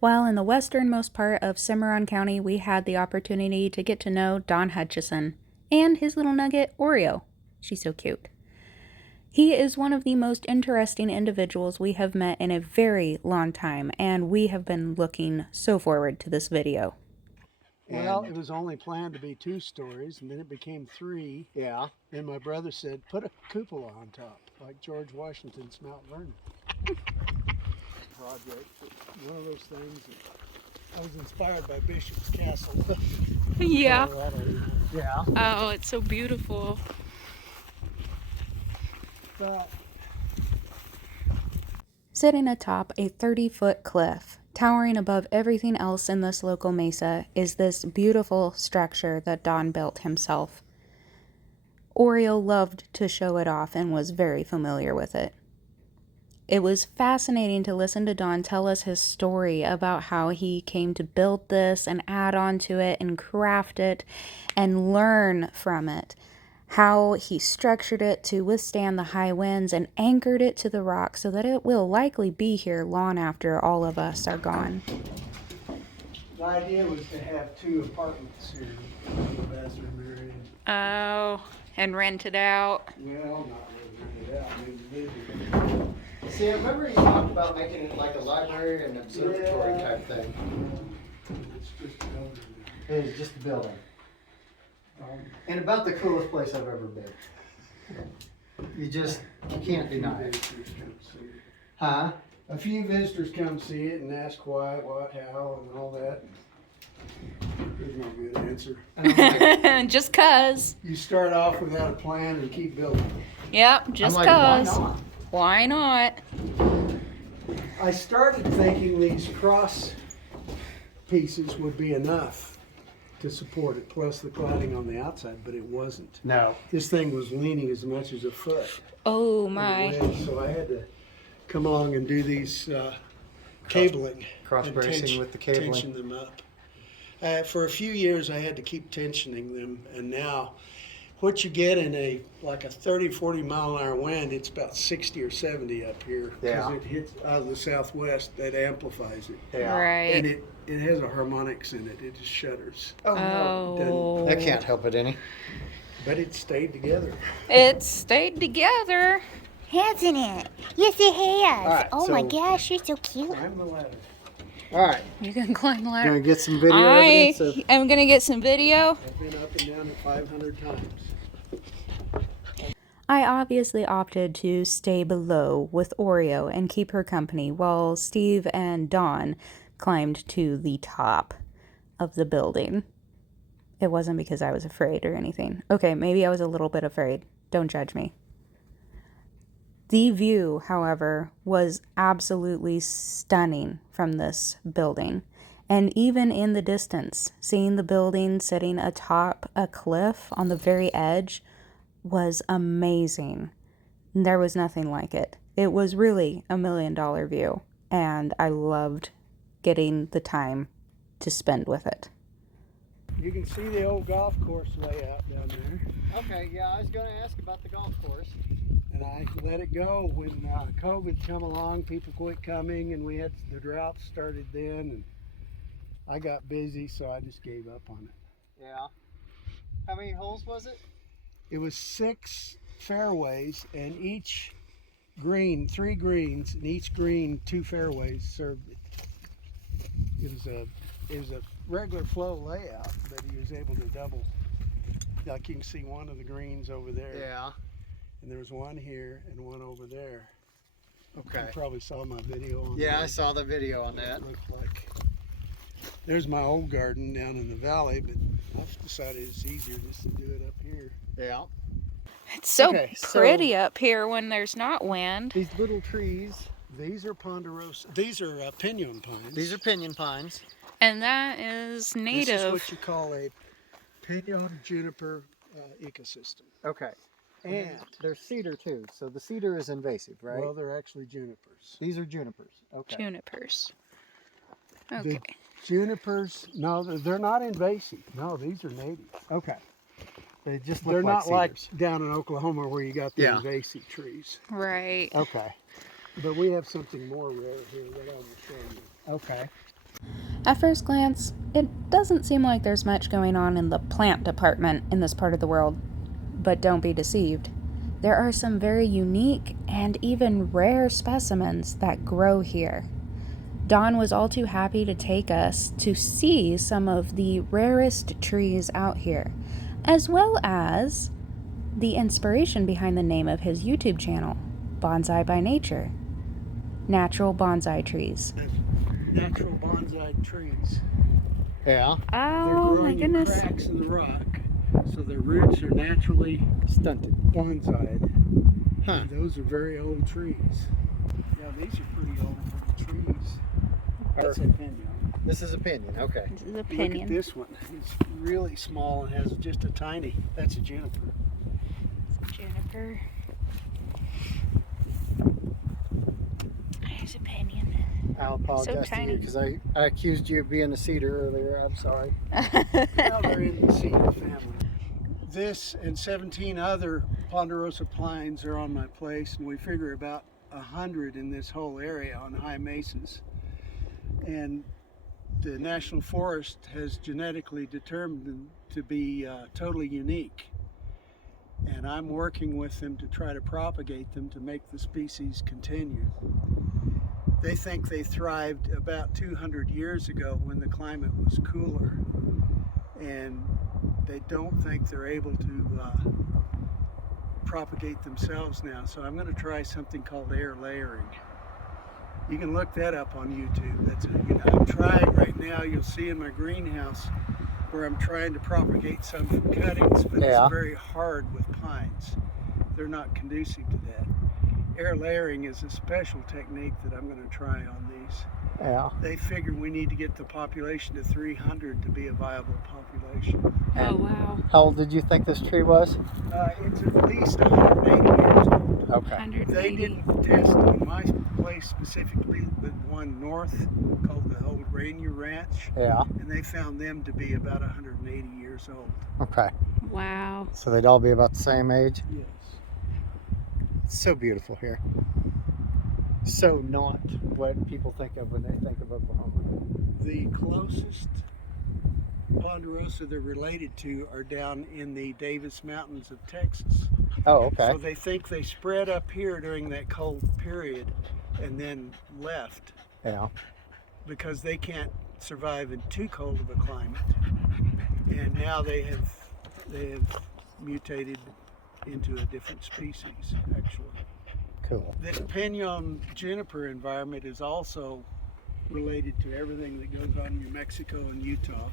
While in the westernmost part of Cimarron County, we had the opportunity to get to know Don Hutchison and his little nugget, Oreo. She's so cute. He is one of the most interesting individuals we have met in a very long time, and we have been looking so forward to this video. Well, it was only planned to be 2 stories, and then it became 3. Yeah. Then my brother said, put a cupola on top, like George Washington's Mount Vernon project. One of those things that I was inspired by Bishop's Castle. Yeah. Yeah. Oh, it's so beautiful. But Sitting atop a 30-foot cliff, towering above everything else in this local mesa, is this beautiful structure that Don built himself. Oreo loved to show it off and was very familiar with it. It was fascinating to listen to Don tell us his story about how he came to build this and add on to it and craft it and learn from it. How he structured it to withstand the high winds and anchored it to the rock so that it will likely be here long after all of us are gone. the idea was to have 2 apartments here, the bathroom area. Oh, and rent it out. Well, not really rented out, maybe. See, I remember you talked about making it like a library and observatory type thing. It's just a building. It is just a building. And about the coolest place I've ever been. You can't deny it. Huh? A few visitors come see it and ask why, what, how, and all that. There's no good answer. Just cause. You start off without a plan and keep building. Yep, just I'm like, cause. why not? Why not? I started thinking these cross pieces would be enough to support it, plus the cladding on the outside, but it wasn't. No. This thing was leaning as much as a foot. Oh in the my. wind, so I had to come along and do these cabling. Cross and bracing with the cabling. Tension them up. For a few years I had to keep tensioning them, and now what you get in a 30-40 mile an hour wind, it's about 60 or 70 up here. Yeah. Because it hits out of the southwest, that amplifies it. Yeah. Right. And it has a harmonics in it. It just shudders. Oh, no. Oh. That can't help it any. But it stayed together. It stayed together. Hasn't it? Yes, it has. Right, oh my so- gosh, you're so cute. Climb the ladder. All right. You can climb the ladder. Gonna get some video I evidence of. am gonna get some video. I've been up and down it 500 times. I obviously opted to stay below with Oreo and keep her company while Steve and Dawn climbed to the top of the building. It wasn't because I was afraid or anything. Okay, maybe I was a little bit afraid. Don't judge me. The view, however, was absolutely stunning from this building. And even in the distance, seeing the building sitting atop a cliff on the very edge was amazing. There was nothing like it. It was really $1 million view, and I loved getting the time to spend with it. You can see the old golf course layout down there. Okay, yeah, I was gonna ask about the golf course. And I let it go when COVID come along. People quit coming, and we had the drought started then, and I got busy, so I just gave up on it. Yeah. How many holes was it? It was 6 fairways, and each green, 3 greens, and each green 2 fairways served it. It was a regular flow layout, but he was able to double. Like you can see one of the greens over there. Yeah. And there was one here and one over there. Okay. You probably saw my video on Yeah, that. I saw the video on that. It looked like. There's my old garden down in the valley, but I've decided it's easier just to do it up here. Yeah. It's so Okay, pretty up here when there's not wind. These little trees These are ponderosa. These are pinion pines. These are pinion pines. And that is This native. is what you call a pinion juniper ecosystem. Okay. And They're cedar too, so the cedar is invasive, right? well, they're actually junipers. These are junipers. Okay. Junipers. Okay. The junipers, no, they're not invasive. No, these are native. Okay. They just look They're like not like cedars. down in Oklahoma where you got the Yeah. invasive trees. Right. Okay. But we have something more rare here that I will show you. Okay. At first glance, it doesn't seem like there's much going on in the plant department in this part of the world. But don't be deceived. There are some very unique and even rare specimens that grow here. Don was all too happy to take us to see some of the rarest trees out here, as well as the inspiration behind the name of his YouTube channel, Bonsai by Nature. Natural bonsai trees. Natural bonsai trees. Yeah. They're Oh my growing in goodness. cracks in the rock, so their roots are naturally Stunted. bonsai'd. Huh. And those are very old trees. Yeah, these are pretty old trees. That's a pinion. This is a pinion. Okay. This is a Look at pinion. this one. It's really small and has just a tiny. That's a juniper. Juniper. There's a pinion. I'll apologize to tiny. you because I accused you of being a cedar earlier. I'm sorry. Now they're in the cedar family. This and 17 other ponderosa pines are on my place, and we figure about 100 in this whole area on high mesas. And the National Forest has genetically determined them to be totally unique. And I'm working with them to try to propagate them to make the species continue. They think they thrived about 200 years ago when the climate was cooler. And they don't think they're able to propagate themselves now. So I'm going to try something called air layering. You can look that up on YouTube. That's I'm trying right now. You'll see in my greenhouse where I'm trying to propagate some from cuttings, but Yeah. it's very hard with pines. They're not conducive to that. Air layering is a special technique that I'm going to try on these. Yeah. They figure we need to get the population to 300 to be a viable population. Oh wow. How old did you think this tree was? It's at least 180 years old. Okay. 180. They didn't test on my place specifically, but one north called the Old Rainier Ranch, Yeah. and they found them to be about 180 years old. Okay. Wow. So they'd all be about the same age. Yes. It's so beautiful here. So not what people think of when they think of Oklahoma. The closest ponderosa they're related to are down in the Davis Mountains of Texas. Oh, okay. So they think they spread up here during that cold period and then left Yeah. because they can't survive in too cold of a climate. And now they have mutated into a different species, actually. Cool. This pinion juniper environment is also related to everything that goes on in New Mexico and Utah.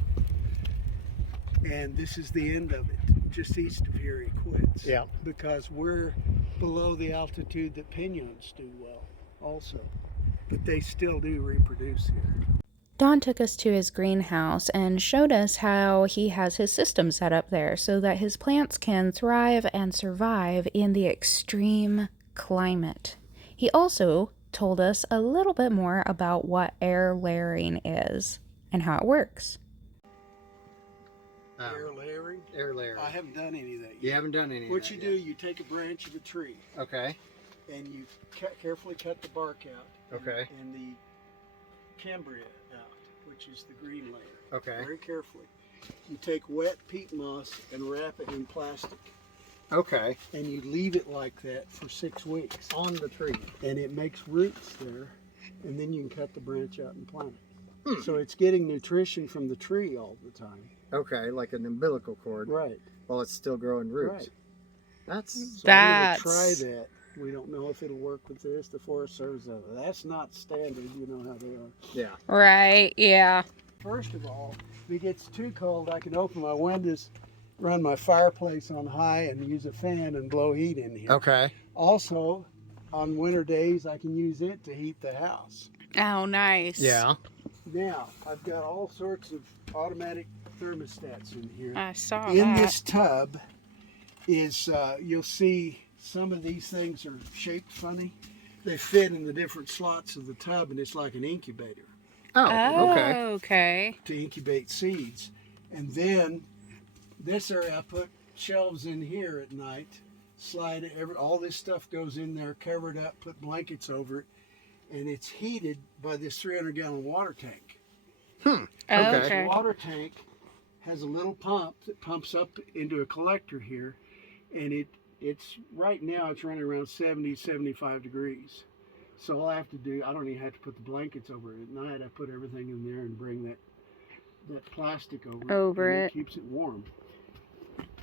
And this is the end of it. Just east of here it quits. Yeah. Because we're below the altitude that pinions do well also. But they still do reproduce here. Don took us to his greenhouse and showed us how he has his system set up there so that his plants can thrive and survive in the extreme climate. He also told us a little bit more about what air layering is and how it works. Air layering? Air layer. I haven't done any of that yet. You haven't done any of What that you yet. do, you take a branch of a tree Okay. and you carefully cut the bark out. Okay. And the cambria out, which is the green layer. Okay. Very carefully. You take wet peat moss and wrap it in plastic, Okay. and you leave it like that for 6 weeks. On the tree. And it makes roots there, and then you can cut the branch out and plant it. Hmm. So it's getting nutrition from the tree all the time. Okay, like an umbilical cord Right. while it's still growing roots. Right. That's So I'm going to try that. We don't know if it'll work with this. The Forest Service, that's not standard. You know how they are. yeah. Right, yeah. First of all, if it gets too cold, I can open my windows, run my fireplace on high, and use a fan and blow heat in here. Okay. Also, on winter days, I can use it to heat the house. Oh, nice. Yeah. Now, I've got all sorts of automatic thermostats in here. I saw In that. this tub is, you'll see some of these things are shaped funny. They fit in the different slots of the tub, and it's like an incubator Oh, okay. Okay. to incubate seeds. And then this area, I put shelves in here at night. Slide it, all this stuff goes in there, covered up, put blankets over it, and it's heated by this 300-gallon water tank. Okay. The water tank has a little pump that pumps up into a collector here, and it's right now it's running around 70, 75 degrees. So all I have to do, I don't even have to put the blankets over it at night. I put everything in there and bring that plastic over it. It keeps it warm.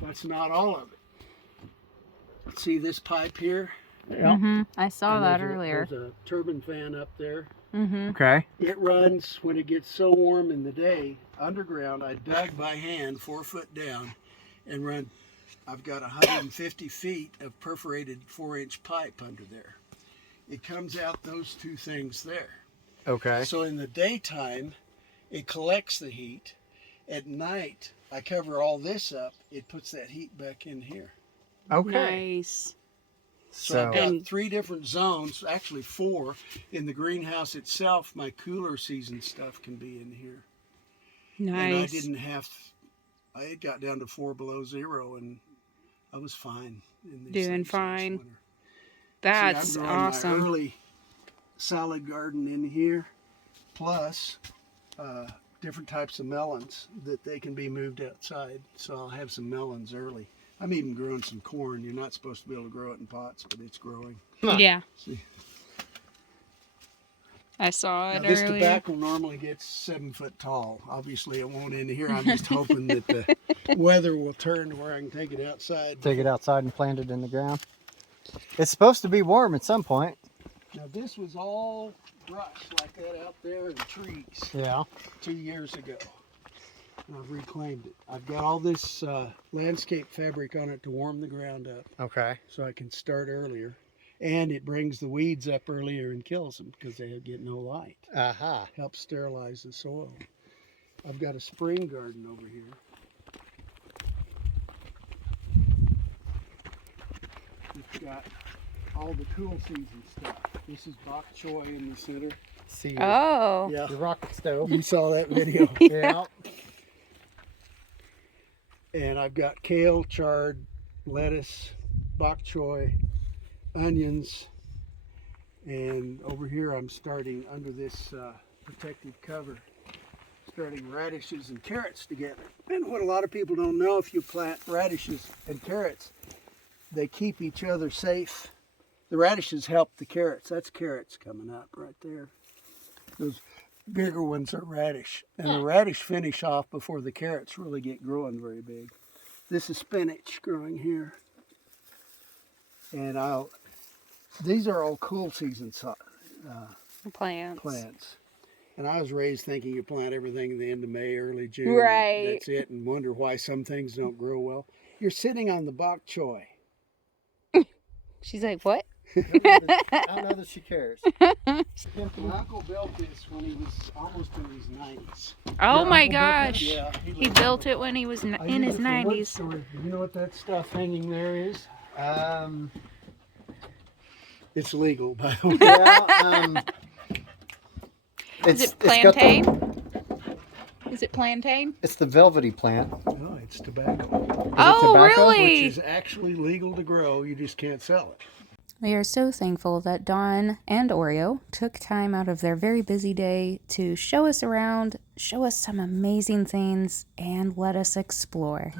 That's not all of it. See this pipe here? Mm-hmm. I saw And that there's earlier. There's a turbine fan up there. Mm-hmm. Okay. It runs when it gets so warm in the day underground. I dug by hand 4 foot down and run. I've got 150 feet of perforated 4-inch pipe under there. It comes out those two things there. Okay. So in the daytime, it collects the heat. At night, I cover all this up. It puts that heat back in here. Okay. Nice. So I've got 3 different zones, actually 4. In the greenhouse itself, my cooler season stuff can be in here. Nice. And I didn't have, it got down to 4 below 0, and I was fine. In these Doing things fine. this winter. That's See, I'm growing awesome. my early salad garden in here, plus different types of melons that they can be moved outside. So I'll have some melons early. I'm even growing some corn. You're not supposed to be able to grow it in pots, but it's growing. Yeah. See. I saw it Now, this earlier. tobacco normally gets 7 foot tall. Obviously, it won't in here. I'm just hoping that the weather will turn to where I can take it outside. Take it outside and plant it in the ground. It's supposed to be warm at some point. Now, this was all brush like that out there and trees Yeah. 2 years ago. And I've reclaimed it. I've got all this landscape fabric on it to warm the ground up Okay. so I can start earlier. And it brings the weeds up earlier and kills them because they get no light. Aha. Helps sterilize the soil. I've got a spring garden over here. It's got all the cool season stuff. This is bok choy in the center. See Oh. Yeah, your rocket stove. you saw that video. Yeah. And I've got kale, chard, lettuce, bok choy, onions, and over here I'm starting under this protective cover, starting radishes and carrots together. And what a lot of people don't know, if you plant radishes and carrots, they keep each other safe. The radishes help the carrots. That's carrots coming up right there. Those bigger ones are radish. And the radish finish off before the carrots really get growing very big. This is spinach growing here. And these are all cool season plants. And I was raised thinking you plant everything at the end of May, early June. Right. That's it, and wonder why some things don't grow well. You're sitting on the bok choy. She's like, what? I don't know that she cares. My uncle built this when he was almost in his 90s. Oh my Uncle built gosh. Yeah, He lived built it when he was I in use his it for wood 90s. storage. Do you know what that stuff hanging there is? It's legal, by the way. Yeah. Is it it's got plantain? Is it plantain? It's the velvety plant. No, it's tobacco. Oh, tobacco? Which really? is actually legal to grow. You just can't sell it. We are so thankful that Don and Oreo took time out of their very busy day to show us around, show us some amazing things, and let us explore.